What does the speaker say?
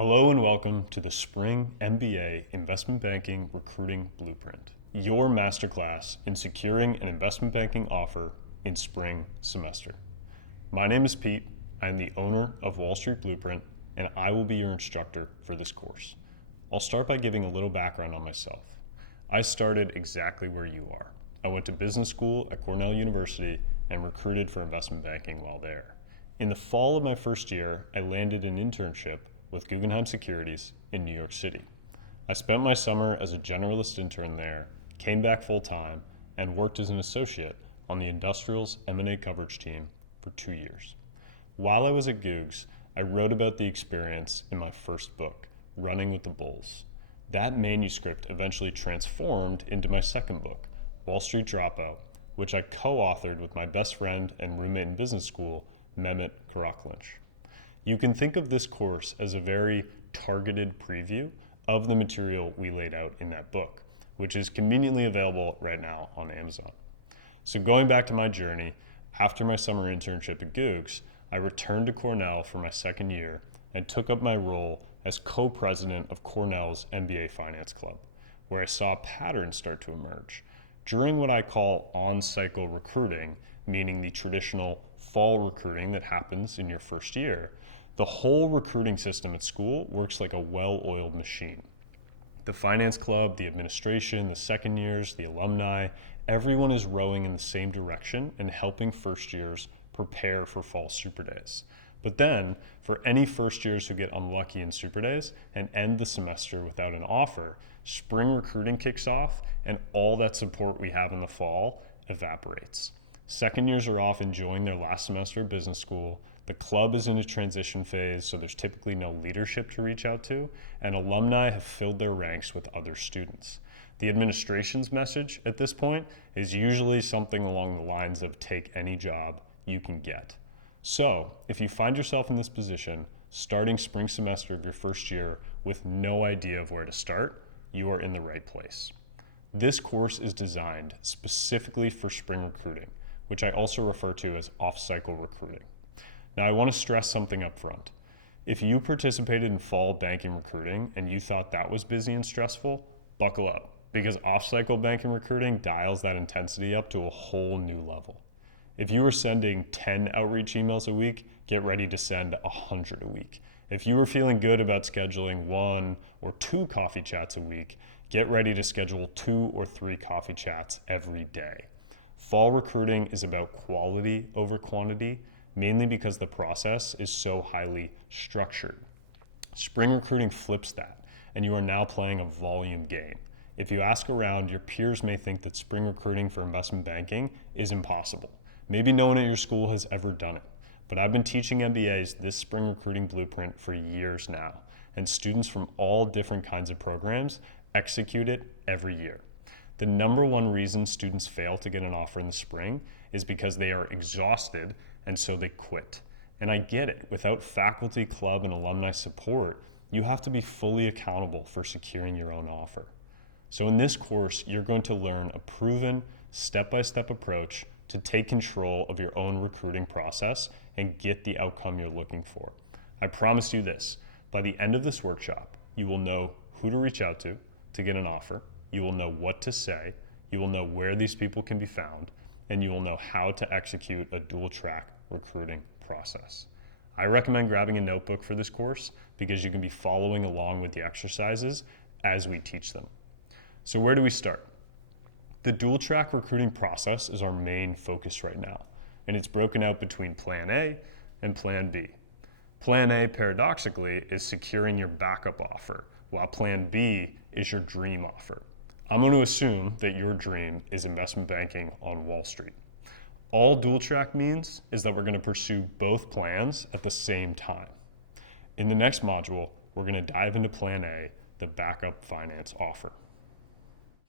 Hello and welcome to the Spring MBA Investment Banking Recruiting Blueprint, your masterclass in securing an investment banking offer in spring semester. My name is Pete. I am the owner of Wall Street Blueprint, and I will be your instructor for this course. I'll start by giving a little background on myself. I started exactly where you are. I went to business school at Cornell University and recruited for investment banking while there. In the fall of my first year, I landed an internship with Guggenheim Securities in New York City. I spent my summer as a generalist intern there, came back full-time, and worked as an associate on the Industrials M&A coverage team for 2 years. While I was at Googs, I wrote about the experience in my first book, Running with the Bulls. That manuscript eventually transformed into my second book, Wall Street Dropout, which I co-authored with my best friend and roommate in business school, Mehmet Karakulunç. You can think of this course as a very targeted preview of the material we laid out in that book, which is conveniently available right now on Amazon. So going back to my journey, after my summer internship at Googs, I returned to Cornell for my second year and took up my role as co-president of Cornell's MBA Finance Club, where I saw patterns start to emerge. During what I call on-cycle recruiting, meaning the traditional fall recruiting that happens in your first year, the whole recruiting system at school works like a well-oiled machine. The finance club, the administration, the second years, the alumni, everyone is rowing in the same direction and helping first years prepare for fall super days. But then, for any first years who get unlucky in super days and end the semester without an offer, spring recruiting kicks off and all that support we have in the fall evaporates. Second years are off enjoying their last semester of business school. The club is in a transition phase, so there's typically no leadership to reach out to, and alumni have filled their ranks with other students. The administration's message at this point is usually something along the lines of take any job you can get. So, if you find yourself in this position, starting spring semester of your first year with no idea of where to start, you are in the right place. This course is designed specifically for spring recruiting, which I also refer to as off-cycle recruiting. Now, I want to stress something up front. If you participated in fall banking recruiting and you thought that was busy and stressful, buckle up, because off-cycle banking recruiting dials that intensity up to a whole new level. If you were sending 10 outreach emails a week, get ready to send 100 a week. If you were feeling good about scheduling 1 or 2 coffee chats a week, get ready to schedule 2 or 3 coffee chats every day. Fall recruiting is about quality over quantity, mainly because the process is so highly structured. Spring recruiting flips that, and you are now playing a volume game. If you ask around, your peers may think that spring recruiting for investment banking is impossible. Maybe no one at your school has ever done it, but I've been teaching MBAs this spring recruiting blueprint for years now, and students from all different kinds of programs execute it every year. The number one reason students fail to get an offer in the spring is because they are exhausted and so they quit. And I get it, without faculty, club, and alumni support, you have to be fully accountable for securing your own offer. So in this course, you're going to learn a proven step-by-step approach to take control of your own recruiting process and get the outcome you're looking for. I promise you this, by the end of this workshop, you will know who to reach out to get an offer, you will know what to say, you will know where these people can be found, and you will know how to execute a dual-track recruiting process. I recommend grabbing a notebook for this course because you can be following along with the exercises as we teach them. So where do we start? The dual-track recruiting process is our main focus right now, and it's broken out between Plan A and Plan B. Plan A, paradoxically, is securing your backup offer, while Plan B is your dream offer. I'm going to assume that your dream is investment banking on Wall Street. All dual track means is that we're going to pursue both plans at the same time. In the next module, we're going to dive into Plan A, the backup finance offer.